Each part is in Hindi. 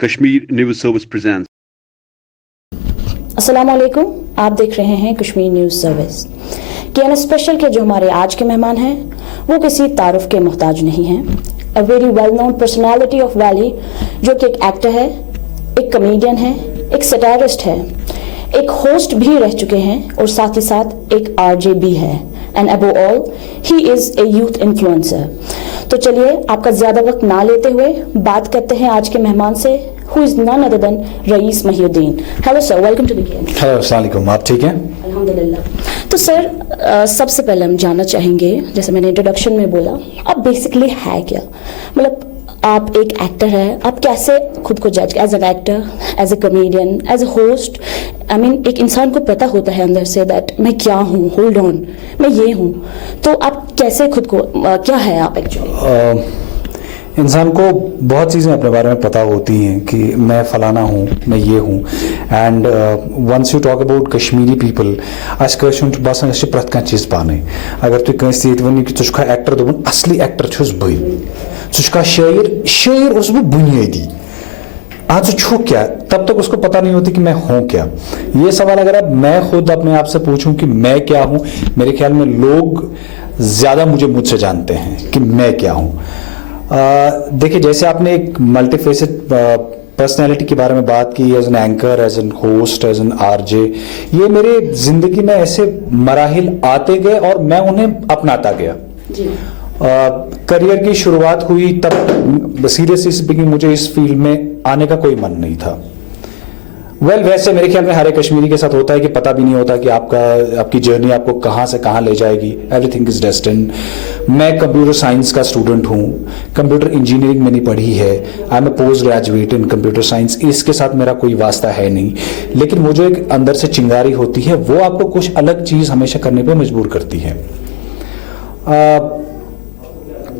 Kashmir News Service presents. अस्सलामुअलैकुम, आप देख रहे हैं Kashmir news service. KN special के जो हमारे आज के मेहमान हैं वो किसी तारुफ के मोहताज नहीं हैं। A very well known personality of valley, जो कि एक एक्टर है, एक कमेडियन है, एक सटारिस्ट है, एक होस्ट भी रह चुके हैं और साथ ही साथ एक आरजे भी है। And above all he is a youth influencer. तो चलिए आपका ज़्यादा वक्त ना लेते हुए बात करते हैं आज के मेहमान से, who is none other than Raees Mohiuddin. Hello sir, welcome to the game. Hello, अस्सलाम वालेकुम। आप ठीक हैं? अल्हम्दुलिल्लाह। तो सर सबसे पहले हम जानना चाहेंगे, जैसे मैंने इंट्रोडक्शन में बोला, आप बेसिकली है क्या? मतलब आप एक एक्टर हैं, आप कैसे खुद को जज as an actor, as a comedian, as a host? I mean एक इंसान को पता होता है अंदर से दैट मैं क्या हूँ, होल्ड ऑन, मैं ये हूँ। तो आप कैसे खुद को क्या है आप एक्चुअली? इंसान को बहुत चीज़ें अपने बारे में पता होती हैं कि मैं फ़लाना हूँ, मैं ये हूँ। And once you talk about Kashmiri people, आज बस प्रत कह चीज़ पाने। अगर तुम कंस ये वन कि तुझा एक्टर दोपन असली एक्टर छुस बई, तुझा शायर उस वो बुनियादी आज छू क्या, तब तक उसको पता नहीं होती कि मैं हूँ क्या। ये सवाल अगर अब मैं खुद अपने आप से पूछूं कि मैं क्या हूँ, मेरे ख्याल में लोग ज़्यादा मुझसे जानते हैं कि मैं क्या हूँ। देखिए, जैसे आपने एक मल्टीफेसेड पर्सनैलिटी के बारे में बात की, as an anchor, as an host, as an RJ, ये मेरे जिंदगी में ऐसे मराहिल आते गए और मैं उन्हें अपनाता गया। करियर की शुरुआत हुई तब सीरियसली स्पीकिंग मुझे इस फील्ड में आने का कोई मन नहीं था। वैसे मेरे ख्याल में हर एक कश्मीरी के साथ होता है कि पता भी नहीं होता कि आपकी जर्नी आपको कहाँ से कहाँ ले जाएगी। Everything is destined. मैं कंप्यूटर साइंस का स्टूडेंट हूँ, कंप्यूटर इंजीनियरिंग मैंने पढ़ी है। I am a post graduate in computer science. इसके साथ मेरा कोई वास्ता है नहीं, लेकिन वो जो एक अंदर से चिंगारी होती है वो आपको कुछ अलग चीज़ हमेशा करने पर मजबूर करती है।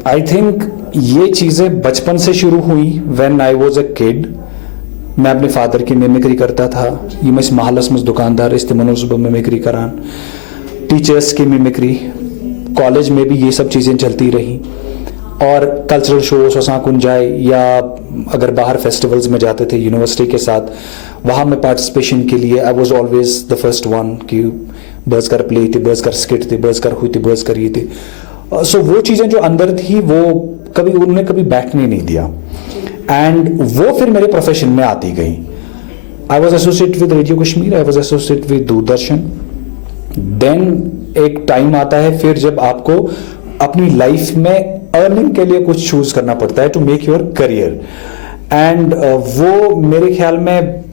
आई थिंक ये चीज़ें बचपन से शुरू हुई। When I was a kid, मैं अपने फादर की मिमिक्री करता था। ये मैं महलस में दुकानदार इस्तेमाल सुबह मिमिक्री करान, टीचर्स की मिमिक्री, कॉलेज में भी ये सब चीज़ें चलती रही। और कल्चरल शोज वसा कुन जाए या अगर बाहर फेस्टिवल्स में जाते थे यूनिवर्सिटी के साथ, वहाँ में पार्टिसिपेशन के लिए I was always the first one कि बस कर प्ले थी, बस कर स्किट थी, बस कर हुई थी, बस कर ये थी। सो वो चीज़ें जो अंदर थी वो कभी उन्होंने कभी बैठने नहीं दिया। एंड वो फिर मेरे प्रोफेशन में आती गई। I was associate with radio Kashmir, I was associate with Doordarshan. Then एक टाइम आता है फिर जब आपको अपनी लाइफ में अर्निंग के लिए कुछ चूज करना पड़ता है to make your career. And वो मेरे ख्याल में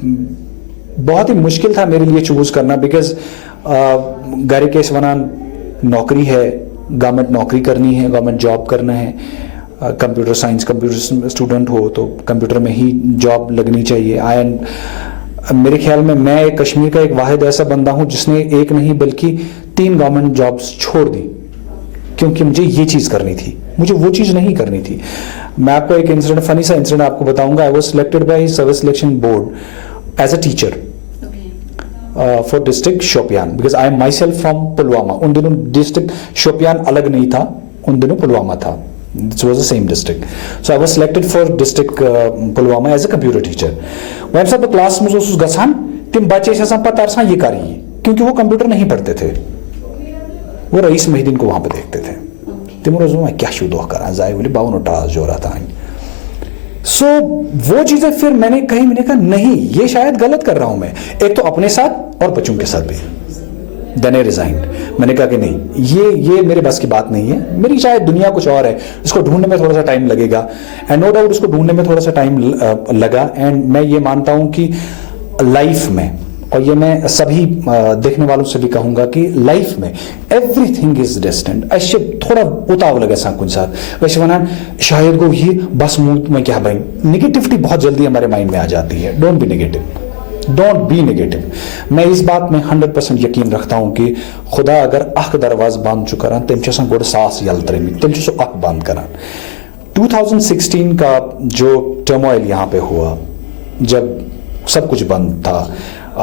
बहुत ही मुश्किल था मेरे लिए चूज करना, बिकॉज घर के वनान नौकरी है, गवर्नमेंट नौकरी करनी है, गवर्नमेंट जॉब करना है। कंप्यूटर साइंस, कंप्यूटर स्टूडेंट हो तो कंप्यूटर में ही जॉब लगनी चाहिए। मेरे ख्याल में मैं कश्मीर का एक वाहिद ऐसा बंदा हूं जिसने एक नहीं बल्कि 3 गवर्नमेंट जॉब्स छोड़ दी, क्योंकि मुझे ये चीज़ करनी थी, मुझे वो चीज़ नहीं करनी थी। मैं आपको एक इंसिडेंट, फनी सा इंसिडेंट आपको बताऊंगा। I was selected by service selection board as a teacher for district Shopian, because I am myself from Pulwama. उन दिनों डिस्ट्रिक्ट शोपियान अलग नहीं था, उन दिनों पुलवामा था। This was the same district. So I was selected for district Pulwama as a computer teacher. When सब क्लास में उस गसान तिम बच्चे से सब पता रहा ये करिए, क्योंकि वो कंप्यूटर नहीं पढ़ते थे, वो रईस महिउद्दीन को वहां पे देखते थे। तिम रोज में क्या शुद्ध करा जाए बोले 52 टास जो रहा था। सो वो चीजें फिर मैंने कहा नहीं, ये शायद गलत कर रहा हूं मैं, एक तो अपने साथ और बच्चों के साथ भी। Then I resigned. मैंने कहा कि नहीं, ये मेरे बस की बात नहीं है, मेरी शायद दुनिया कुछ और है, इसको ढूंढने में थोड़ा सा टाइम लगेगा। एंड नो डाउट उसको ढूंढने में थोड़ा सा टाइम लगा। एंड मैं ये मानता हूं कि लाइफ में, और ये मैं सभी देखने वालों से भी कहूंगा कि लाइफ में एवरीथिंग इज डेस्टिन्ड। ऐसे थोड़ा उताव लगे कुछ साथ वैसे वना शायद को ये बस मुंह में क्या बन, निगेटिविटी बहुत जल्दी हमारे माइंड में आ जाती है। Don't be negative, don't be negative. मैं इस बात में 100% यकीन रखता हूं कि खुदा अगर अख दरवाज बंद चु करान तम गोड सास यल त्रेम तम अख बंद करान। 2016 का जो टर्मोइल यहाँ पे हुआ, जब सब कुछ बंद था,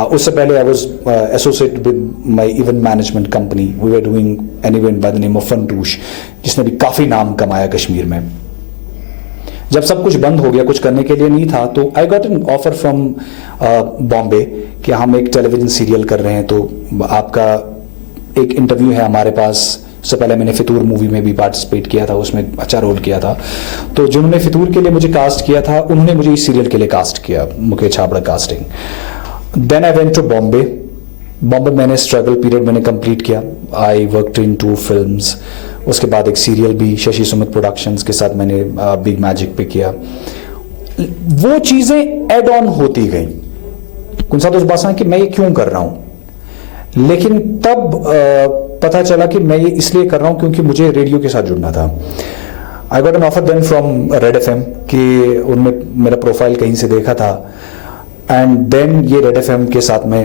उससे पहले I was associate with my event management company. We were doing an event by the name of Funtoosh, जिसने भी काफ़ी नाम कमाया कश्मीर में। जब सब कुछ बंद हो गया, कुछ करने के लिए नहीं था, तो आई got an offer from Bombay कि हम एक टेलीविजन सीरियल कर रहे हैं, तो आपका एक इंटरव्यू है हमारे पास। उससे पहले मैंने फितूर मूवी में भी पार्टिसिपेट किया था, उसमें अच्छा रोल किया था। तो जिन्होंने फितूर के लिए मुझे कास्ट किया था, उन्होंने मुझे इस सीरियल के लिए कास्ट किया, Mukesh Chhabra casting. Then I went to Bombay. Bombay मैंने स्ट्रगल पीरियड मैंने कंप्लीट किया। I worked in 2 films. उसके बाद एक सीरियल भी शशि सुमित प्रोडक्शंस के साथ मैंने बिग मैजिक पे किया। वो चीजें एड ऑन होती गई। कुछ साथ उस बात कि मैं ये क्यों कर रहा हूं, लेकिन तब पता चला कि मैं ये इसलिए कर रहा हूं क्योंकि मुझे रेडियो के साथ जुड़ना था। I got an offer then from red FM कि उनमें मेरा प्रोफाइल कहीं से देखा था, एंड देन ये रेड एफएम के साथ मैं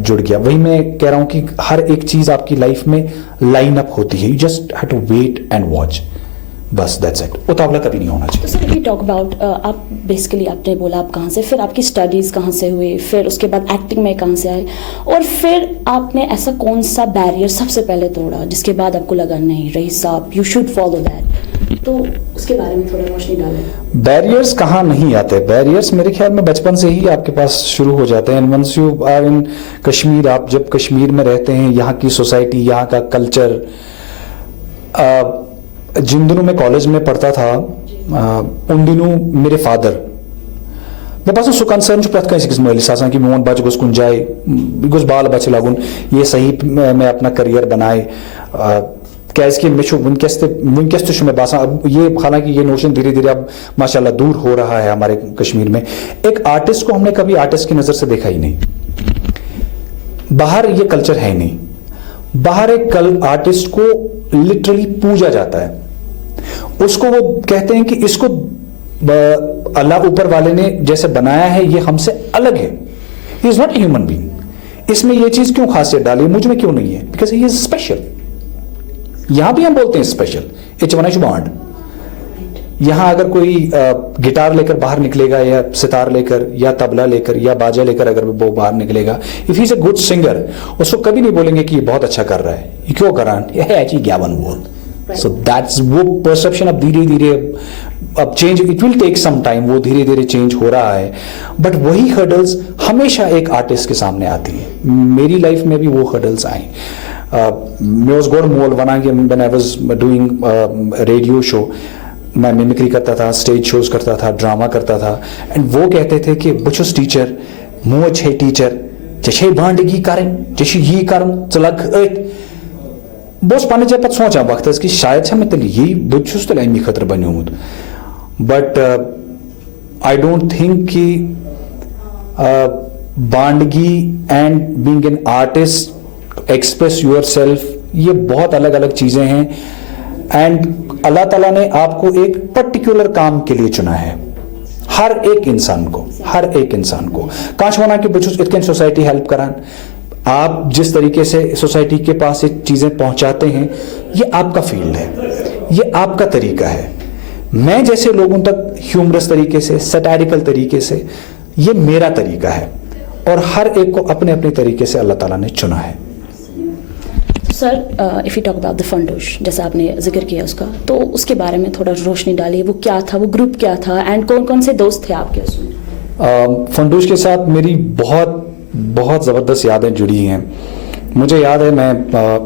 जुड़ गया। वही मैं कह रहा हूं कि हर एक चीज आपकी लाइफ में लाइन अप होती है, you just have to wait and watch, बस दैट्स इट। उतावला कभी नहीं होना चाहिए। तो sir if you talk about, आप बेसिकली आपने बोला आप कहाँ से, फिर आपकी स्टडीज़ कहाँ से हुई, फिर उसके बाद एक्टिंग में कहाँ से आए, और फिर आपने ऐसा कौन सा बैरियर सबसे पहले तोड़ा जिसके बाद आपको लगा नहीं रही साहब यू शुड फॉलो दैट, तो उसके बारे में थोड़ा रोशनी डालें। बैरियर्स कहाँ नहीं आते, बैरियर्स मेरे ख्याल में बचपन से ही आपके पास शुरू हो जाते हैं। Once you are in Kashmir, आप जब कश्मीर में रहते हैं, यहाँ की सोसाइटी, यहाँ का कल्चर, जिन दिनों मैं कॉलेज में पढ़ता था उन दिनों मेरे फादर मे पास सो कंसर्न प्रत कंस मलिस कि मोन बच गोस कुन जाए, गोस बाल बच लगुन, ये सही मैं अपना करियर बनाए, क्या मे वनकस मे बासान ये, हालांकि ये नोशन धीरे धीरे अब माशाल्लाह दूर हो रहा है हमारे कश्मीर में। एक आर्टिस्ट को हमने कभी आर्टिस्ट की नजर से देखा ही नहीं। बाहर ये कल्चर है ही नहीं। बाहर एक आर्टिस्ट को लिटरली पूजा जाता है, उसको वो कहते हैं कि इसको अल्लाह ऊपर वाले ने जैसे बनाया है, ये हमसे अलग है, he is not a human being. इसमें ये चीज क्यों खासियत डाली, मुझ में क्यों नहीं है, बिकॉज ही इज स्पेशल। यहां भी हम बोलते हैं स्पेशल, इट्स वन बॉन्ड। यहां अगर कोई गिटार लेकर बाहर निकलेगा, या सितार लेकर, या तबला लेकर, या बाजा लेकर अगर वो बाहर निकलेगा, if he is a good singer, उसको कभी नहीं बोलेंगे कि ये बहुत अच्छा कर रहा है, ये क्यों कर रहा है, ये अच्छी ज्ञापन बोल। सो दैट्स वो परसेप्शन अब धीरे धीरे अब change, it will take some time, वो धीरे धीरे चेंज हो रहा है। बट वही हर्डल्स हमेशा एक आर्टिस्ट के सामने आती है। मेरी लाइफ में भी वो हर्डल्स आई। मैं उस गोड मोल बना कि when I was doing radio show, मैं मिमिक्री करता था, स्टेज शोज करता था, ड्रामा करता था, एंड वो कहते थे कि बुछुस टीचर, मो छे टीचर, छे बांडगी करें, छे ये करन चलक अत। बस पाने जब पत सोचा वक्त कि शायद मैं तेल यही बुछुस तेल अमी खतर बन्योमुत। बट आई डोंट थिंक कि बांडगी and being an artist, express your self, ये बहुत अलग अलग चीजें हैं। एंड अल्लाह ताला ने आपको एक पर्टिकुलर काम के लिए चुना है, हर एक इंसान को, हर एक इंसान को। काश वना कि बुछुस इतकन सोसाइटी हेल्प करान, आप जिस तरीके से सोसाइटी के पास ये चीजें पहुंचाते हैं, ये आपका फील्ड है, ये आपका तरीका है। मैं जैसे लोगों तक ह्यूमरस तरीके से, सटारिकल तरीके से, ये मेरा तरीका है, और हर एक को अपने अपने तरीके से अल्लाह ताला ने चुना है। Sir if you talk about the फंडूश, जैसा आपने जिक्र किया उसका, तो उसके बारे में थोड़ा रोशनी डालिए। वो क्या था, वो ग्रुप क्या था, एंड कौन कौन से दोस्त थे आपके उसमें? फंडूश के साथ मेरी बहुत बहुत ज़बरदस्त यादें जुड़ी हैं। मुझे याद है मैं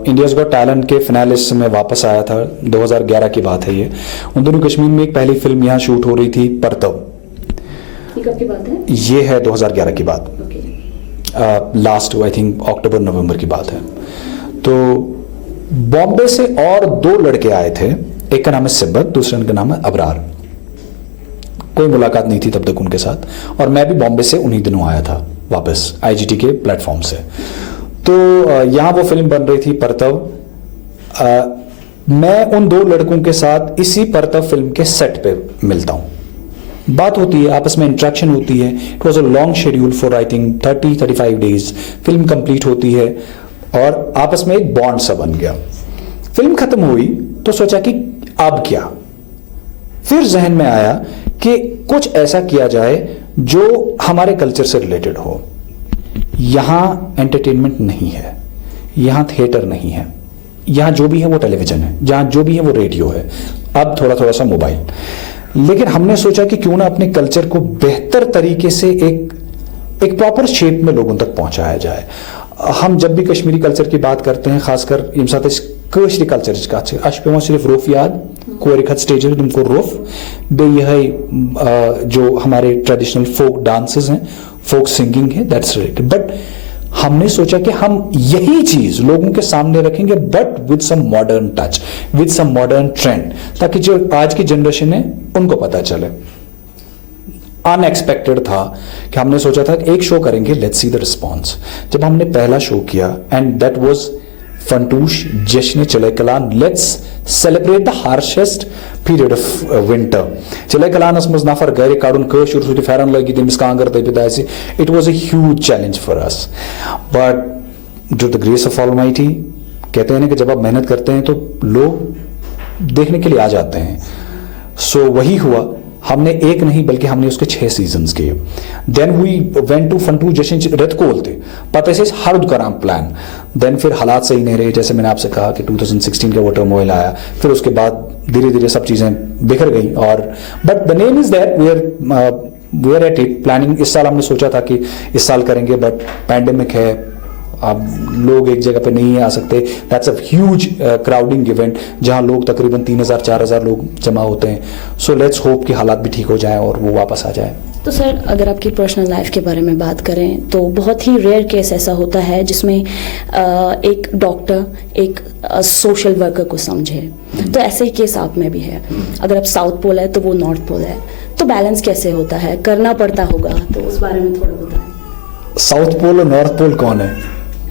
इंडियाज़ गॉट टैलेंट के फिनालिस्ट में वापस आया था, 2011 की बात है ये। उन दिनों कश्मीर में एक पहली फिल्म यहाँ शूट हो रही थी, परतव। ये कब की बात है? ये है 2011 की बात, लास्ट आई थिंक अक्टूबर नवंबर की बात है। तो बॉम्बे से और 2 लड़के आए थे, एक का नाम है सिब्बत, दूसरे का नाम है अबरार। कोई मुलाकात नहीं थी तब तक उनके साथ, और मैं भी बॉम्बे से उन्हीं दिनों आया था वापस आईजीटी के प्लेटफॉर्म से। तो यहाँ वो फिल्म बन रही थी परतव। मैं उन 2 लड़कों के साथ इसी परतव फिल्म के सेट पे मिलता हूँ, बात होती है, आपस में इंट्रैक्शन होती है। It was a long schedule for I think 30-35 days. Film complete होती है और आपस में एक बॉन्ड सा बन गया। फिल्म खत्म हुई तो सोचा कि अब क्या, फिर जहन में आया कि कुछ ऐसा किया जाए जो हमारे कल्चर से रिलेटेड हो। यहां एंटरटेनमेंट नहीं है, यहां थिएटर नहीं है, यहां जो भी है वो टेलीविजन है, जहां जो भी है वो रेडियो है, अब थोड़ा थोड़ा सा मोबाइल। लेकिन हमने सोचा कि क्यों ना अपने कल्चर को बेहतर तरीके से एक प्रॉपर शेप में लोगों तक पहुंचाया जाए। हम जब भी कश्मीरी कल्चर की बात करते हैं, खासकर यम साथ कश्मीरी कल्चर पे सिर्फ रोफ याद कोर खत स्टेज तुमको रोफ बे यह जो हमारे ट्रेडिशनल फोक डांसेस हैं, फोक सिंगिंग है, दैट्स रिलेटेड। बट हमने सोचा कि हम यही चीज लोगों के सामने रखेंगे but with some modern touch, with some modern trend, ताकि जो आज की जनरेशन है उनको पता चले। अनएक्सपेक्टेड था कि हमने सोचा था कि एक शो करेंगे, लेट्स सी द रिस्पॉन्स। जब हमने पहला शो किया एंड दैट वाज फंटूश जश्न Chillai Kalan, let's celebrate the harshest period of winter. Chillai कलानस मज नफर गरे काडुन कशुर सुति फेरन लगी तमिस कांगर तबिदासी, it was a huge challenge for us, but due the grace of almighty, कहते हैं ना कि जब आप मेहनत करते हैं तो लोग देखने के लिए आ जाते हैं। सो वही हुआ, हमने एक नहीं बल्कि हमने उसके 6 सीजन्स किए। देन वी वेंट टू फंटू जश्न रतकोल थे पता से हर्द कराम प्लान। देन फिर हालात सही नहीं रहे, जैसे मैंने आपसे कहा कि 2016 का वो टर्मोइल आया, फिर उसके बाद धीरे धीरे सब चीजें बिखर गई। और but the name is that we are at it. Planning इस साल हमने सोचा था कि इस साल करेंगे, बट पैंडेमिक है, अब लोग एक जगह पे नहीं आ सकते। That's a huge crowding event जहां लोग तकरीबन 3000-4000 लोग जमा होते हैं। सो लेट्स होप कि हालात भी ठीक हो जाएं और वो वापस आ जाए। तो सर, अगर आपकी पर्सनल लाइफ के बारे में बात करें तो बहुत ही रेयर केस ऐसा होता है जिसमें एक डॉक्टर एक सोशल वर्कर को समझे, तो ऐसे ही केस आप में भी है। अगर आप साउथ पोल है तो वो नॉर्थ पोल है, तो बैलेंस कैसे होता है, करना पड़ता होगा, तो उस बारे में थोड़ा बताएं। साउथ पोल और नॉर्थ पोल कौन है?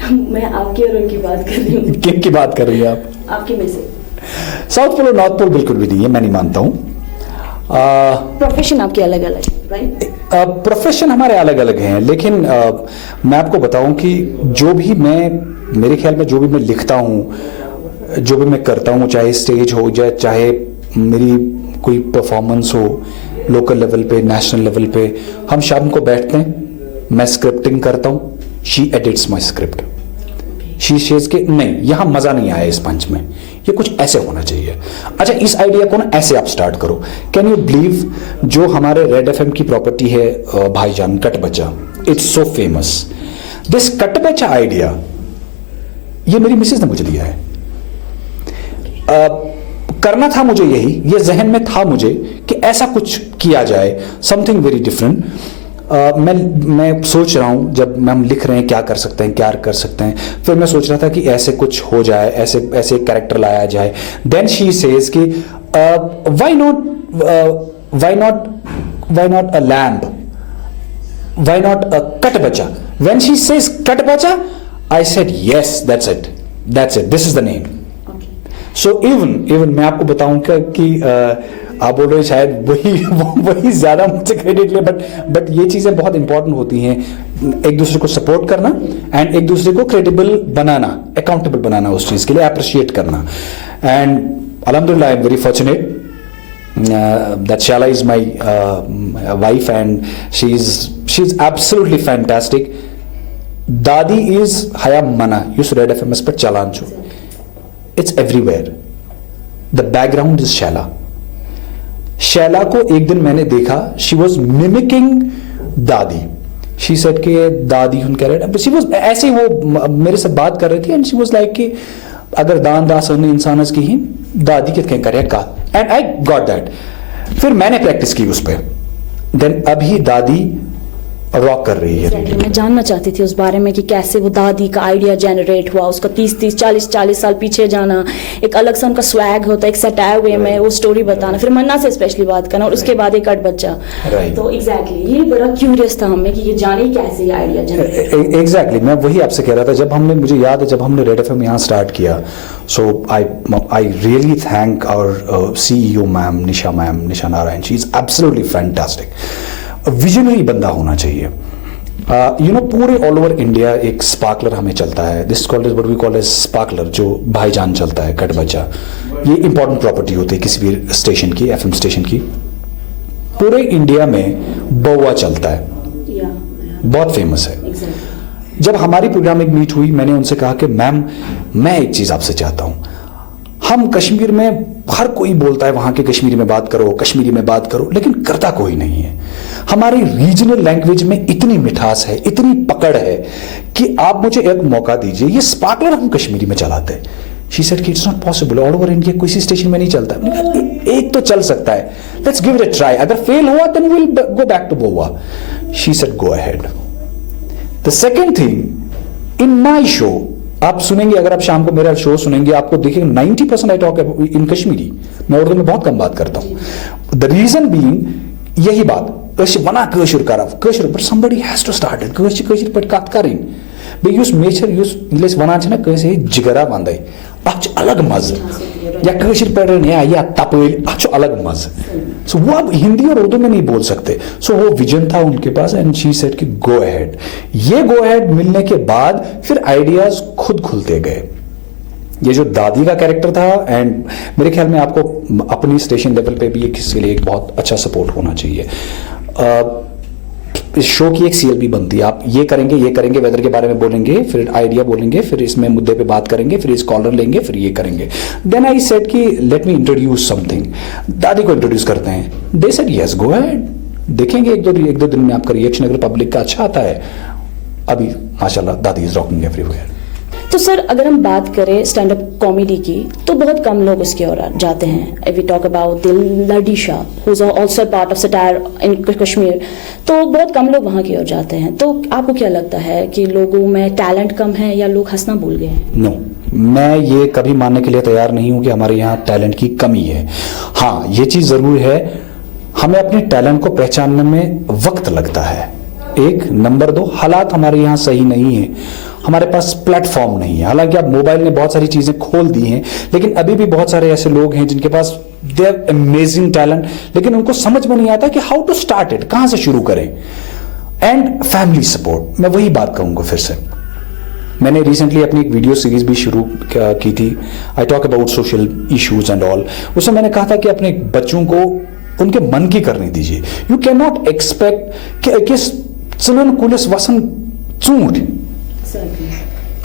मैं आपकी और उनकी बात कर रही हूँ। किन की बात कर रही है आप? आपकी में से। साउथ पोल और नॉर्थ पोल बिल्कुल भी नहीं है, मैं नहीं मानता हूँ। प्रोफेशन आपके अलग अलग, राइट? प्रोफेशन हमारे अलग अलग हैं, लेकिन मैं आपको बताऊं कि जो भी मेरे ख्याल में जो भी मैं लिखता हूँ, जो भी मैं करता हूँ, चाहे स्टेज हो जाए, चाहे मेरी कोई परफॉर्मेंस हो लोकल लेवल पे, नेशनल लेवल पे, हम शाम को बैठते हैं, मैं स्क्रिप्टिंग करता हूँ, she edits my script, she says के नहीं यहां मजा नहीं आया इस पंच में, ये कुछ ऐसे होना चाहिए। अच्छा, इस आइडिया को ना ऐसे आप स्टार्ट करो। कैन यू बिलीव जो हमारे रेड एफएम की प्रॉपर्टी है भाईजान कट बचा, it's so famous, this cut बचा आइडिया ये मेरी मिसेज ने मुझे दिया है। करना था मुझे यही, ये जहन में था मुझे कि ऐसा कुछ किया जाए, समथिंग वेरी डिफरेंट। मैं सोच रहा हूं जब हम लिख रहे हैं क्या कर सकते हैं, क्या कर सकते हैं, फिर मैं सोच रहा था कि ऐसे कुछ हो जाए, ऐसे कैरेक्टर लाया जाए। देन शी सेज कि why not a lamb, why not a cut बचा। व्हेन शी सेज कट बचा, I said yes, that's it, this is the name. So even मैं आपको बताऊं कि आप बोल रहे हैं शायद वही ज्यादा मुझे क्रेडिट ले, बट ये चीजें बहुत इंपॉर्टेंट होती हैं, एक दूसरे को सपोर्ट करना एंड एक दूसरे को क्रेडिबल बनाना, अकाउंटेबल बनाना, उस चीज के लिए अप्रिशिएट करना। एंड अल्हम्दुलिल्लाह I am very fortunate that Shala is my wife and she is absolutely fantastic. Dadi is हया मना यूस रेड एफएमएस पर चालान छो, it's everywhere, the background is Shaila. Shaila को एक दिन मैंने देखा, she was mimicking Dadi, she said के दादी कह रहे, शी वॉज ऐसे ही वो मेरे से बात कर रही थी एंड शी वॉज लाइक कि अगर दान दास इंसान की ही दादी के करे का, एंड आई गॉट दैट। फिर मैंने प्रैक्टिस की उस पर, देन अभी दादी रॉक कर रही है। मैं जानना चाहती थी उस बारे में कि कैसे वो दादी का आइडिया जनरेट हुआ, उसका 30-40 साल पीछे जाना, एक अलग सा उनका स्वैग होता है, एक सटायर वे में वो स्टोरी बताना, फिर मन्ना से स्पेशली बात करना, और उसके बाद एक कट बच्चा। तो एग्जैक्टली ये बड़ा क्यूरियस था हमें कि ये जाने कैसे ये आइडिया जनरेट। एग्जैक्टली मैं वही आपसे कह रहा था, जब हमने, मुझे याद है जब हमने रेड एफएम यहाँ स्टार्ट किया, so I really thank our CEO ma'am Nisha Narayan, she is absolutely fantastic. Visionary बंदा होना चाहिए। पूरे ऑल ओवर इंडिया एक स्पार्कलर हमें चलता है, this called is what we call as sparkler, जो भाईजान चलता है कट बचा, ये इंपॉर्टेंट प्रॉपर्टी होती है किसी भी स्टेशन की, एफएम स्टेशन की। पूरे इंडिया में बउआ चलता है, बहुत फेमस है। जब हमारी प्रोग्राम एक मीट हुई, मैंने उनसे कहा कि मैम मैं एक चीज आपसे चाहता हूं, हम कश्मीर में हर कोई बोलता है वहां के कश्मीरी में बात करो, कश्मीरी में बात करो, लेकिन करता कोई नहीं है। हमारी रीजनल लैंग्वेज में इतनी मिठास है, इतनी पकड़ है कि आप मुझे एक मौका दीजिए, ये स्पार्कलर हम कश्मीरी में चलाते हैं। शी सेड कि it's not possible, all over India किसी स्टेशन में नहीं चलता। मैंने कहा एक तो चल सकता है, let's give it a try, अगर फेल हुआ then will go back to Goa. She said go ahead. The second thing, in my show आप सुनेंगे, अगर आप शाम को मेरा शो सुनेंगे आपको देखिएगा 90% आई टॉक इन कश्मीरी। मैं उर्दू में बहुत कम बात करता हूं। द रीजन बीइंग यही बात, वना कशुर करफ कशुर, but somebody has to start it, कशुर पर कत करें बे युस मेचर युस इलेस वना छना कसे जिगरा बंदे अच अलग मज या कशुर पर या तपेल अच अलग मज। सो वो आप हिंदी और उर्दू में नहीं बोल सकते। सो वो विजन था उनके पास एंड शी सेड कि गो अहेड। ये गो अहेड मिलने के बाद फिर आइडियाज खुद खुलते गए। ये जो दादी का कैरेक्टर था, एंड मेरे ख्याल में आपको अपनी स्टेशन लेवल पे भी इसके लिए एक बहुत अच्छा सपोर्ट होना चाहिए। इस शो की एक सीएलबी बनती है, आप ये करेंगे वेदर के बारे में बोलेंगे, फिर आइडिया बोलेंगे, फिर इसमें मुद्दे पे बात करेंगे, फिर इस कॉलर लेंगे, फिर ये करेंगे। देन आई सेड कि लेट मी इंट्रोड्यूस समथिंग, दादी को इंट्रोड्यूस करते हैं। They said yes go ahead, देखेंगे एक दो दिन में आपका रिएक्शन अगर पब्लिक का अच्छा आता है। अभी माशाल्लाह दादी इज रॉकिंग एवरीवेयर। तो सर अगर हम बात करें स्टैंड अप कॉमेडी की तो बहुत कम लोग उसकी ओर जाते हैं। इफ वी टॉक अबाउट दिल लडीशा who is also part of satire in Kashmir, तो बहुत कम लोग वहां की ओर जाते हैं। तो आपको क्या लगता है कि लोगों में टैलेंट कम है या लोग हंसना भूल गए हैं? नो, मैं ये कभी मानने के लिए तैयार नहीं हूं कि हमारे यहाँ टैलेंट की कमी है। हाँ, ये चीज जरूर है, हमें अपने टैलेंट को पहचानने में वक्त लगता है। एक नंबर 2, हालात हमारे यहाँ सही नहीं है, हमारे पास प्लेटफॉर्म नहीं है। हालांकि अब मोबाइल ने बहुत सारी चीजें खोल दी हैं, लेकिन अभी भी बहुत सारे ऐसे लोग हैं जिनके पास दे हैव अमेजिंग टैलेंट, लेकिन उनको समझ में नहीं आता कि हाउ टू स्टार्ट इट, कहां से शुरू करें। एंड फैमिली सपोर्ट, मैं वही बात कहूंगा फिर से। मैंने रिसेंटली अपनी एक वीडियो सीरीज भी शुरू की थी, I talk about social issues and all. उसमें मैंने कहा था कि अपने बच्चों को उनके मन की करनी दीजिए। यू कैन नॉट एक्सपेक्ट कि चुनन कुलिस वसन चूंट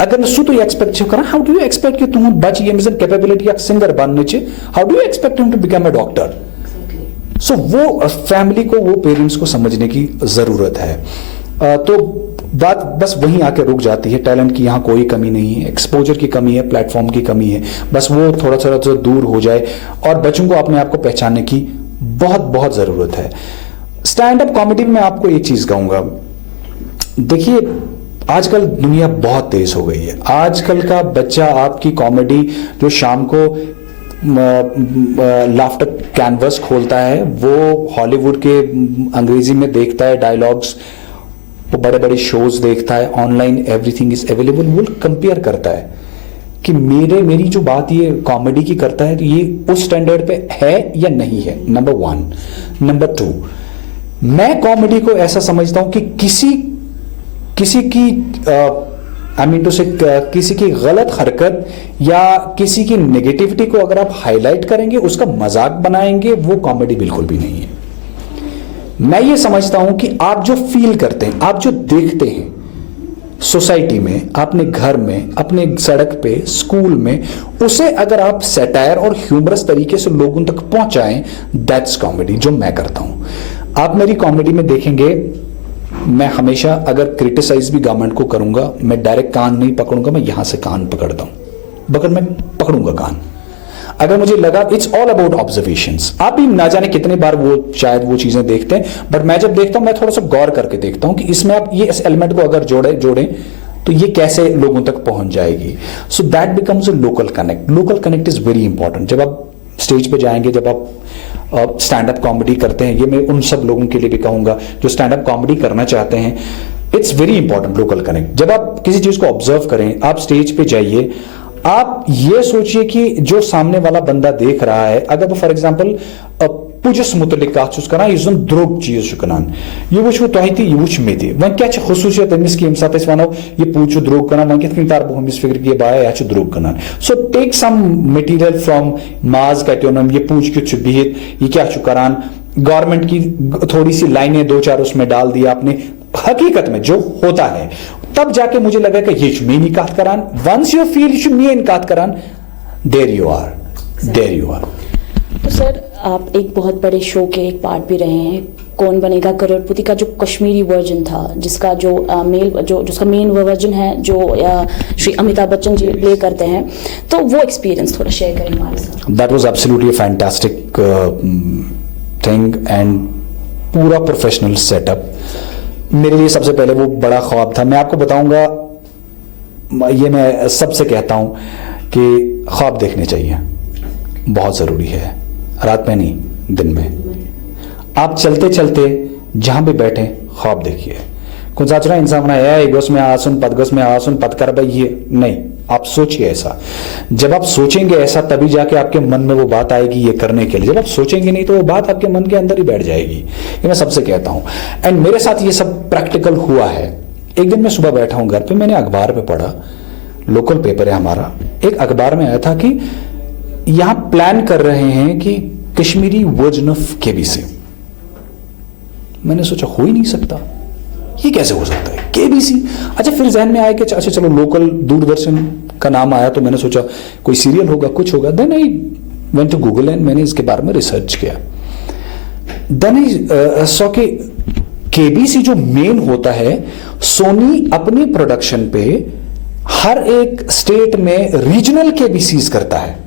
अगर सू तो एक्सपेक्ट कर, हाउ डू यू एक्सपेक्ट कि तुम बच ये कैपेबिलिटी सिंगर बनने चे, how do you expect him to become a doctor? So वो फैमिली को, वो पेरेंट्स को समझने की जरूरत है। तो बात बस वहीं आके रुक जाती है। टैलेंट की यहाँ कोई कमी नहीं है, एक्सपोजर की कमी है, प्लेटफॉर्म की कमी है। बस वो थोड़ा थोड़ा दूर हो जाए और बच्चों को अपने आप को पहचानने की बहुत बहुत जरूरत है। स्टैंड अप कॉमेडी में आपको एक चीज कहूंगा, देखिए आजकल दुनिया बहुत तेज हो गई है। आजकल का बच्चा आपकी कॉमेडी जो शाम को लाफ्टर कैनवस खोलता है, वो हॉलीवुड के अंग्रेजी में देखता है डायलॉग्स, वो बड़े बड़े शोज देखता है, ऑनलाइन एवरीथिंग इज अवेलेबल। वो कंपेयर करता है कि मेरी जो बात ये कॉमेडी की करता है तो ये उस स्टैंडर्ड पे है या नहीं है, नंबर 1। नंबर 2, मैं कॉमेडी को ऐसा समझता हूं कि किसी की किसी की गलत हरकत या किसी की नेगेटिविटी को अगर आप हाईलाइट करेंगे, उसका मजाक बनाएंगे, वो कॉमेडी बिल्कुल भी नहीं है। मैं ये समझता हूं कि आप जो फील करते हैं, आप जो देखते हैं सोसाइटी में, अपने घर में, अपने सड़क पे, स्कूल में, उसे अगर आप सैटायर और ह्यूमरस तरीके से लोगों तक पहुंचाएं, दैट्स कॉमेडी, जो मैं करता हूं। आप मेरी कॉमेडी में देखेंगे मैं हमेशा अगर क्रिटिसाइज भी गवर्नमेंट को करूंगा, मैं डायरेक्ट कान नहीं पकड़ूंगा, मैं यहां से कान पकड़ता हूं, बगल में पकड़ूंगा कान। अगर मुझे लगा इट्स ऑल अबाउट ऑब्जर्वेशंस। आप भी ना जाने कितने बार वो शायद वो चीजें देखते हैं, बट मैं जब देखता हूं मैं थोड़ा सा गौर करके देखता हूं कि इसमें आप ये इस एलिमेंट को अगर जोड़ें तो ये कैसे लोगों तक पहुंच जाएगी। So that becomes a local connect. Local connect is very important. जब आप स्टेज पे जाएंगे, जब आप स्टैंड अप कॉमेडी करते हैं, ये मैं उन सब लोगों के लिए भी कहूंगा जो स्टैंड अप कॉमेडी करना चाहते हैं, it's very important local connect. जब आप किसी चीज को ऑब्जर्व करें, आप स्टेज पे जाइए, आप ये सोचिए कि जो सामने वाला बंदा देख रहा है, अगर वो फॉर एग्जांपल पुजस मुतलिक कत छुस करन, यह जन द्रोग चीज करन, यह वो तुह यह वुच मे वन क्या खसूसियत अमिस कि यह सात वनो यह पूज द्रोग करन, वन कित तार बह अमिस फिक्र कि बाया यह द्रोग करन। So take some material from माज कतोनम, यह पूज कित बिहित, यह क्या करान, गवर्नमेंट की थोड़ी सी लाइनें 2-4 उसमें डाल दिया आपने, हकीकत में जो होता है, तब जाके मुझे लगा कि ये मेनी कत करान। वंस यू फील यह मे कत करान, there you are, there you are. तो सर आप एक बहुत बड़े शो के एक पार्ट भी रहे हैं, कौन बनेगा करोड़पति का जो कश्मीरी वर्जन था, जिसका जिसका मेन वर्जन है जो श्री अमिताभ बच्चन जी प्ले करते हैं, तो वो एक्सपीरियंस थोड़ा शेयर करें हमारे साथ। That was absolutely a fantastic thing and पूरा प्रोफेशनल सेटअप। मेरे लिए सबसे पहले वो बड़ा ख्वाब था। मैं आपको बताऊंगा, ये मैं सबसे कहता हूं कि ख्वाब देखने चाहिए, बहुत ज़रूरी है, रात में नहीं दिन में। आप चलते चलते जहां भी बैठे ख्वाब देखिए। कुछ साचरा इंसान बनाया गोस में आसुन पदगोस में आसुन पदकर भाई, ये नहीं, आप सोचिए ऐसा। जब आप सोचेंगे ऐसा तभी जाके आपके मन में वो बात आएगी ये करने के लिए। जब आप सोचेंगे नहीं तो वो बात आपके मन के अंदर ही बैठ जाएगी। ये मैं सबसे कहता हूं एंड मेरे साथ ये सब प्रैक्टिकल हुआ है। एक दिन मैं सुबह बैठा हूं घर पे, मैंने अखबार पे पढ़ा, लोकल पेपर है हमारा, एक अखबार में आया था कि यहां प्लान कर रहे हैं कि कश्मीरी वर्जन ऑफ केबीसी। मैंने सोचा हो ही नहीं सकता, ये कैसे हो सकता है केबीसी। अच्छा, फिर जहन में आया कि अच्छा चलो लोकल दूरदर्शन का नाम आया तो मैंने सोचा कोई सीरियल होगा, कुछ होगा। Then I went to Google and मैंने इसके बारे में रिसर्च किया। देन आई सॉ कि केबीसी जो मेन होता है, सोनी अपनी प्रोडक्शन पे हर एक स्टेट में रीजनल केबीसीज करता है।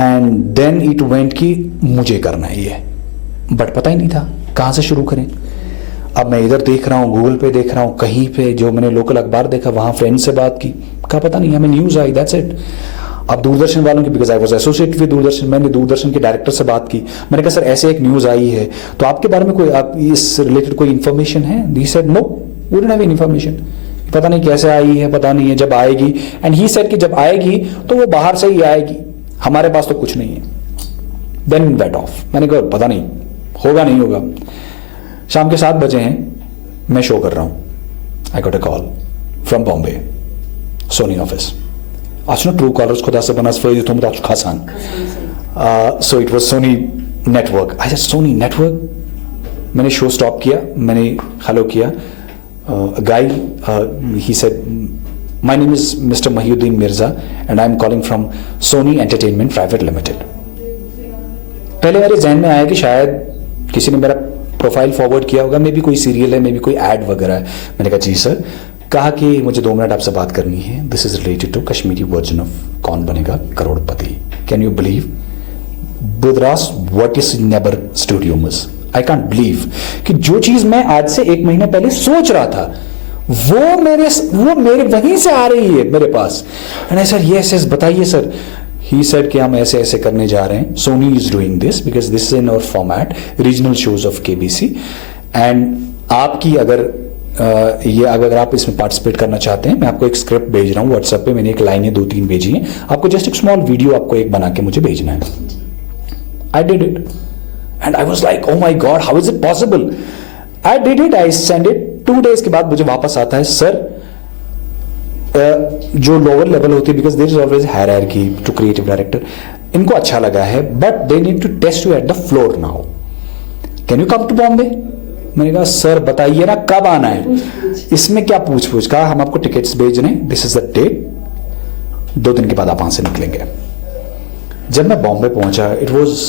एंड देन इट वेंट कि मुझे करना है ये, बट पता ही नहीं था कहां से शुरू करें। अब मैं इधर देख रहा हूं, गूगल पे देख रहा हूं, कहीं पे जो मैंने लोकल अखबार देखा वहां फ्रेंड से बात की, कहा पता नहीं हमें न्यूज आई, दैट्स इट। अब दूरदर्शन वालों की, because I was associate with Doordarshan, मैंने दूरदर्शन के डायरेक्टर से बात की। मैंने कहा सर ऐसे एक न्यूज आई है तो आपके बारे में कोई आप इस रिलेटेड कोई इंफॉर्मेशन है? He said no, we don't have any information. पता नहीं कैसे आई है, पता नहीं है, जब आएगी। एंड ही सेड कि जब आएगी तो वो बाहर से ही आएगी, हमारे पास तो कुछ नहीं है। Then wait off. मैंने कहा पता नहीं होगा नहीं होगा। शाम के 7 बजे हैं, मैं शो कर रहा हूं। I got a call from Bombay, Sony office. आज ट्रू कॉलर्स खुदा से बना तुम खासान। So it was Sony network. I said Sony network. मैंने शो स्टॉप किया, मैंने हेलो किया। Guy he said my name is mister Mahiuddin Mirza and I am calling from Sony entertainment private limited. पहले मेरे जहन में आया कि शायद किसी ने मेरा प्रोफाइल फॉरवर्ड किया होगा, मे बी कोई सीरियल है, मे बी कोई एड वगैरह है। मैंने कहा जी सर। कहा कि मुझे 2 मिनट आपसे बात करनी है, this is related to Kashmiri version of Kaun Banega Crorepati. Can you believe बुधरास what is neighbour studio miss. I can't believe कि जो चीज मैं आज से 1 महीना पहले सोच रहा था वो मेरे वहीं से आ रही है मेरे पास। एंड आई सर यस बताइए सर। He said कि हम ऐसे ऐसे करने जा रहे हैं, Sony is doing this because this is in our format, regional shows of KBC, and आपकी अगर आप इसमें पार्टिसिपेट करना चाहते हैं, मैं आपको एक स्क्रिप्ट भेज रहा हूँ व्हाट्सएप पे, मैंने एक लाइनें 2-3 भेजी हैं, आपको जस्ट एक स्मॉल वीडियो आपको एक बना के मुझे भेजना है। I did it and I was like, oh my God, how is it possible? I did it, I sent it, 2 days के बाद मुझे वापस आता है, सर जो लोअर लेवल होती है, because there is always hierarchy to creative director, इनको अच्छा लगा है but they need to test you at the floor now, can you come to Bombay. मैंने कहा सर बताइए ना कब आना है, इसमें क्या पूछ कहा हम आपको टिकट्स भेज रहे हैं, दिस इज द डेट, 2 दिन के बाद आप वहां से निकलेंगे। जब मैं बॉम्बे पहुंचा, इट वॉज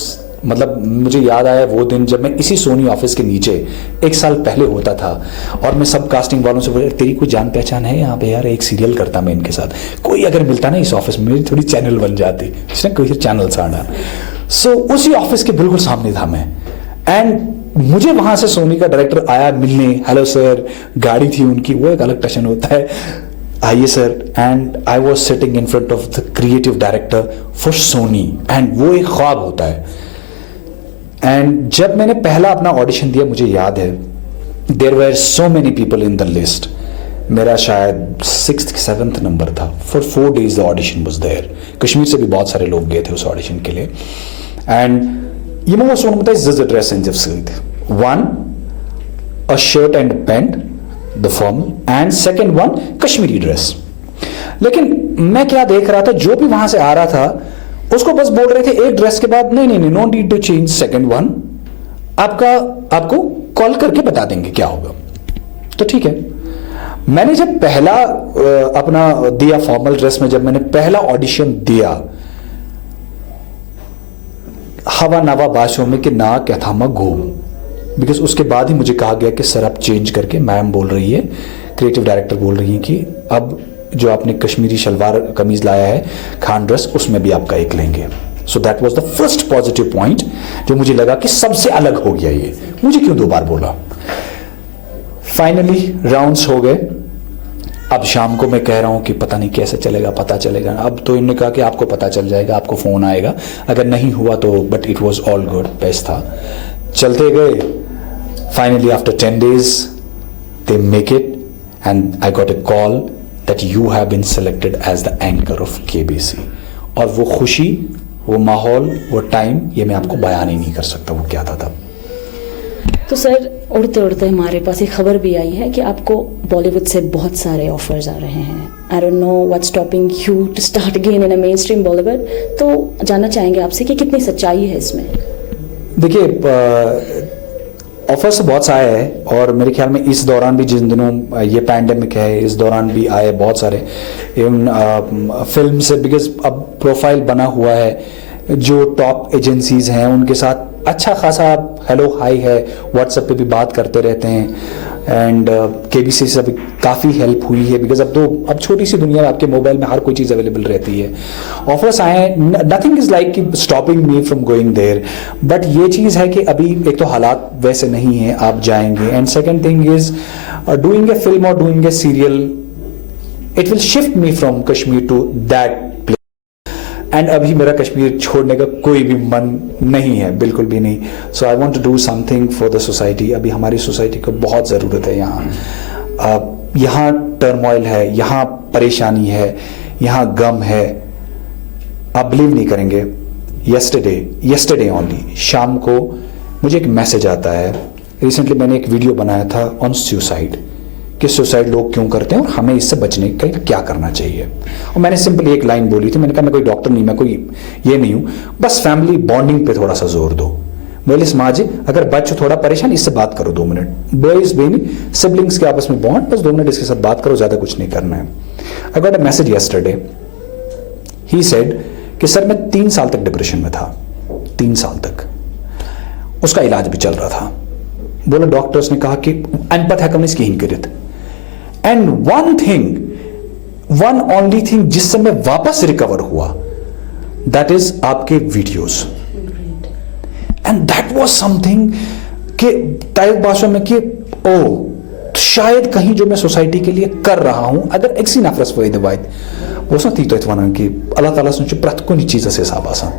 मतलब मुझे याद आया वो दिन जब मैं इसी सोनी ऑफिस के नीचे 1 साल पहले होता था और मैं सब कास्टिंग वालों से बोला तेरी कोई जान पहचान है यहाँ पे यार, एक सीरियल करता मैं इनके साथ, कोई अगर मिलता ना इस ऑफिस में मेरी थोड़ी चैनल बन जाती, इसने कोई चैनल साढ़ा। सो उसी ऑफिस के बिल्कुल सामने था मैं एंड मुझे वहां से सोनी का डायरेक्टर आया मिलने, हेलो सर, गाड़ी थी उनकी, वो एक अलग टशन होता है, आइए sir. And I was sitting in front of the creative director for Soni and वो एक ख्वाब होता है। एंड जब मैंने पहला अपना ऑडिशन दिया, मुझे याद है there were so many people in the list, मेरा शायद 6th 7th नंबर था। For 4 days the audition was there. Kashmir से भी बहुत सारे लोग गए थे उस ऑडिशन के लिए। एंड ये मैं सोन बताया जिस ड्रेस इन जब 1 a shirt and pant the formal and second one Kashmiri dress. लेकिन मैं क्या देख रहा था, जो भी वहां से आ रहा था उसको बस बोल रहे थे एक ड्रेस के बाद नहीं no need to change second one, आपको कॉल करके बता देंगे क्या होगा। तो ठीक है, मैंने जब पहला अपना दिया फॉर्मल ड्रेस में, जब मैंने पहला ऑडिशन दिया हवा नवा बाशों में कि ना क्या था मैं घूम, बिकॉज उसके बाद ही मुझे कहा गया कि सर आप चेंज करके, मैम बोल रही है, क्रिएटिव डायरेक्टर बोल रही है कि अब जो आपने कश्मीरी शलवार कमीज लाया है खान ड्रेस, उसमें भी आपका एक लेंगे. So that was the first positive point जो मुझे लगा कि सबसे अलग हो गया ये. मुझे क्यों 2 बार बोला. फाइनली राउंड्स हो गए. अब शाम को मैं कह रहा हूं कि पता नहीं कैसे चलेगा, पता चलेगा. अब तो इन्होंने कहा कि आपको पता चल जाएगा, आपको फोन आएगा, अगर नहीं हुआ तो, but it was all good, best था. चलते गए. Finally after 10 days they make it and I got a call that you have been selected as the anchor of KBC. और वो खुशी, वो माहौल, वो टाइम, ये मैं आपको बयान ही नहीं कर सकता वो क्या था तब. तो सर उड़ते उड़ते हमारे पास एक खबर भी आई है कि आपको बॉलीवुड से बहुत सारे ऑफर्स आ रहे हैं. I don't know what's stopping you to start again in a mainstream Bollywood. तो जानना चाहेंगे आपसे कि कितनी सच्चाई है इसमें. देखिए, ऑफर्स बहुत से आए हैं और मेरे ख्याल में इस दौरान भी, जिन दिनों ये पैंडेमिक है, इस दौरान भी आए बहुत सारे. इवन फिल्म से, बिकॉज अब प्रोफाइल बना हुआ है, जो टॉप एजेंसीज हैं उनके साथ अच्छा खासा हेलो हाई है, व्हाट्सएप पे भी बात करते रहते हैं. एंड केबीसी से भी काफ़ी हेल्प हुई है, बिकॉज अब छोटी सी दुनिया में आपके मोबाइल में हर कोई चीज़ अवेलेबल रहती है. ऑफर्स आए हैं, nothing is like stopping me from going there. But ये चीज़ है कि अभी एक तो हालात वैसे नहीं है, आप जाएंगे. And second thing is doing a film और doing a serial, it will shift me from Kashmir to that. And अभी मेरा कश्मीर छोड़ने का कोई भी मन नहीं है, बिल्कुल भी नहीं. So I want to do something for the society. अभी हमारी सोसाइटी को बहुत ज़रूरत है यहाँ. यहाँ टर्मोइल है, यहाँ परेशानी है, यहाँ गम है. आप बिलीव नहीं करेंगे, यस्टरडे ओनली शाम को मुझे एक मैसेज आता है. रिसेंटली मैंने एक वीडियो बनाया था ऑन सुसाइड, कि सुसाइड लोग क्यों करते हैं और हमें इससे बचने के लिए क्या करना चाहिए. और मैंने सिंपली एक लाइन बोली थी, मैंने कहा मैं कोई डॉक्टर नहीं, मैं कोई ये नहीं हूं, बस फैमिली बॉन्डिंग पे थोड़ा सा जोर दो. बोले समाज, अगर बच्चे थोड़ा परेशान, इससे बात करो 2 मिनट. बॉयज बहनी सिबलिंग्स के आपस में बॉन्ड, बस 2 मिनट इसके साथ बात करो, ज्यादा कुछ नहीं करना है. आई got a message yesterday. He said कि सर मैं 3 साल तक डिप्रेशन में था, 3 साल तक. उसका इलाज भी चल रहा था. बोला डॉक्टर्स ने कहा कि अनपत है कम इसकी हिंकरित. एंड वन ओनली थिंग जिससे मैं वापस रिकवर हुआ, दैट इज आपके videos. And that was something कि टाइप भाषा में कि शायद कहीं जो मैं सोसाइटी के लिए कर रहा हूं, अगर एक्सी नफरस वही दवाई वो सती तो इतवाना कि अल्लाह ताला से प्रत को चीज से हिसाब आसान.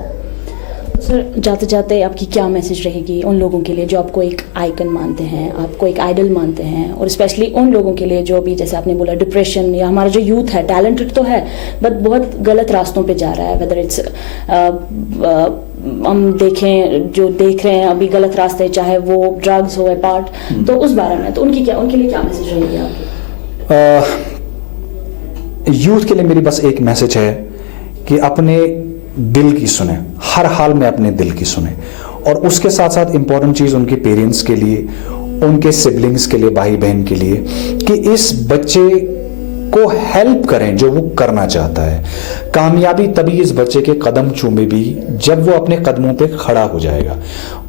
सर जाते जाते आपकी क्या मैसेज रहेगी उन लोगों के लिए जो आपको एक आइकन मानते हैं, आपको एक आइडल मानते हैं, और स्पेशली उन लोगों के लिए जो भी, जैसे आपने बोला, डिप्रेशन, या हमारा जो यूथ है टैलेंटेड तो है बट बहुत गलत रास्तों पे जा रहा है, वेदर इट्स हम देख रहे हैं अभी गलत रास्ते, चाहे वो ड्रग्स हो, पार्ट, तो उस बारे में तो उनके लिए क्या मैसेज रहेगी आपकी. यूथ के लिए मेरी बस एक मैसेज है कि अपने दिल की सुने, हर हाल में अपने दिल की सुने. और उसके साथ साथ इंपॉर्टेंट चीज उनके पेरेंट्स के लिए, उनके सिबलिंग्स के लिए, भाई बहन के लिए, कि इस बच्चे को हेल्प करें जो वो करना चाहता है. कामयाबी तभी इस बच्चे के कदम चूमेगी जब वो अपने कदमों पे खड़ा हो जाएगा,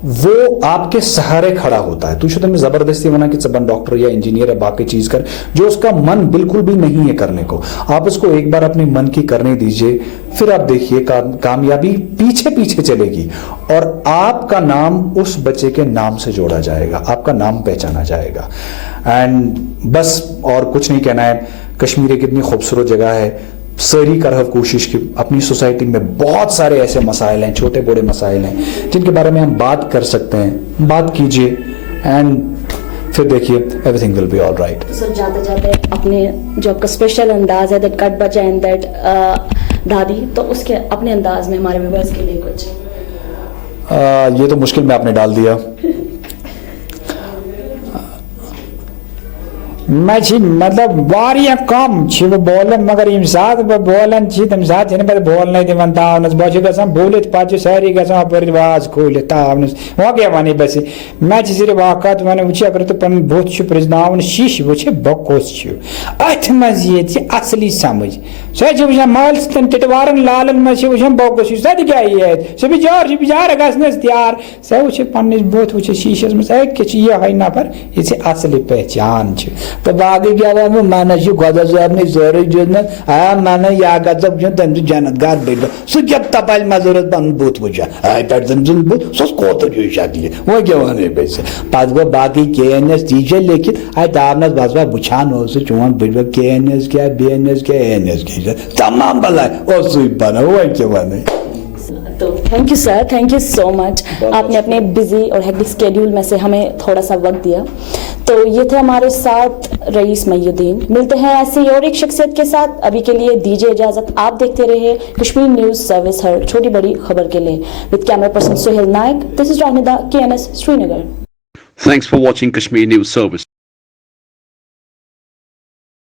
वो आपके सहारे खड़ा होता है. तुझे तुम्हें जबरदस्ती बना कि बन डॉक्टर या इंजीनियर या बाकी चीज कर, जो उसका मन बिल्कुल भी नहीं है करने को. आप उसको एक बार अपने मन की करने दीजिए, फिर आप देखिए कामयाबी पीछे पीछे चलेगी और आपका नाम उस बच्चे के नाम से जोड़ा जाएगा, आपका नाम पहचाना जाएगा. एंड बस और कुछ नहीं कहना है. कश्मीर एक इतनी खूबसूरत जगह है, सारी कर कोशिश की. अपनी सोसाइटी में बहुत सारे ऐसे मसाइल हैं, छोटे बड़े मसाइल हैं, जिनके बारे में हम बात कर सकते हैं. बात कीजिए एंड फिर देखिए everything will be all right. Sir जाते जाते अपने जो आपका स्पेशल अंदाज है, दैट कट बचा एंड दैट दादी, तो उसके अपने अंदाज में हमारे व्यूअर्स के लिए कुछ. ये तो मुश्किल में आपने डाल दिया. मतलब वारिया कम बोलन मगर यम सात बोलन तम सात पे बोलन दिवान तावनस बह बोलित पे सारी ग आवाज खोलित तावनस वो क्या वन बस मे सिर्फ कत वन वो अगर तो पन बुत प्रजन शीश वो बह कस अथ मज ये असली समझ सह वो माल टिटवारन लालन मज वो बह कस सह क्या ये सह बिचार गस तैयार सह वो पन्नस बुत वो शीशस मज ये नफर ये असली पहचान तो बाकी क्या वो मन खुदा साहब ने सोरे दिन मन या गजब तम जन्नतगार बिल्ड सह क्या तपाल मजूरत पन बुत वुचा पे तम बुत सह कोत शक्ल वो क्या वन बस पे गो बाकी KNS टीचर लिखित तावनस बस वुचान चोन बड़ KNS क्या BNS क्या ANS क्या तमाम भला बना वो क्या वन तो thank you sir, thank you so much. आपने अपने बिजी और हेक्टिक स्केड्यूल में से हमें थोड़ा सा वक्त दिया। तो ये थे हमारे साथ रईस मईउद्दीन। मिलते हैं ऐसे ही और एक शख्सियत के साथ। अभी के लिए दीजिए इजाजत। आप देखते रहिए कश्मीर न्यूज सर्विस, हर छोटी बड़ी खबर के लिए। With camera person Suhail Nayak, this is Rahnida, KNS Srinagar. Thanks for watching Kashmir News Service.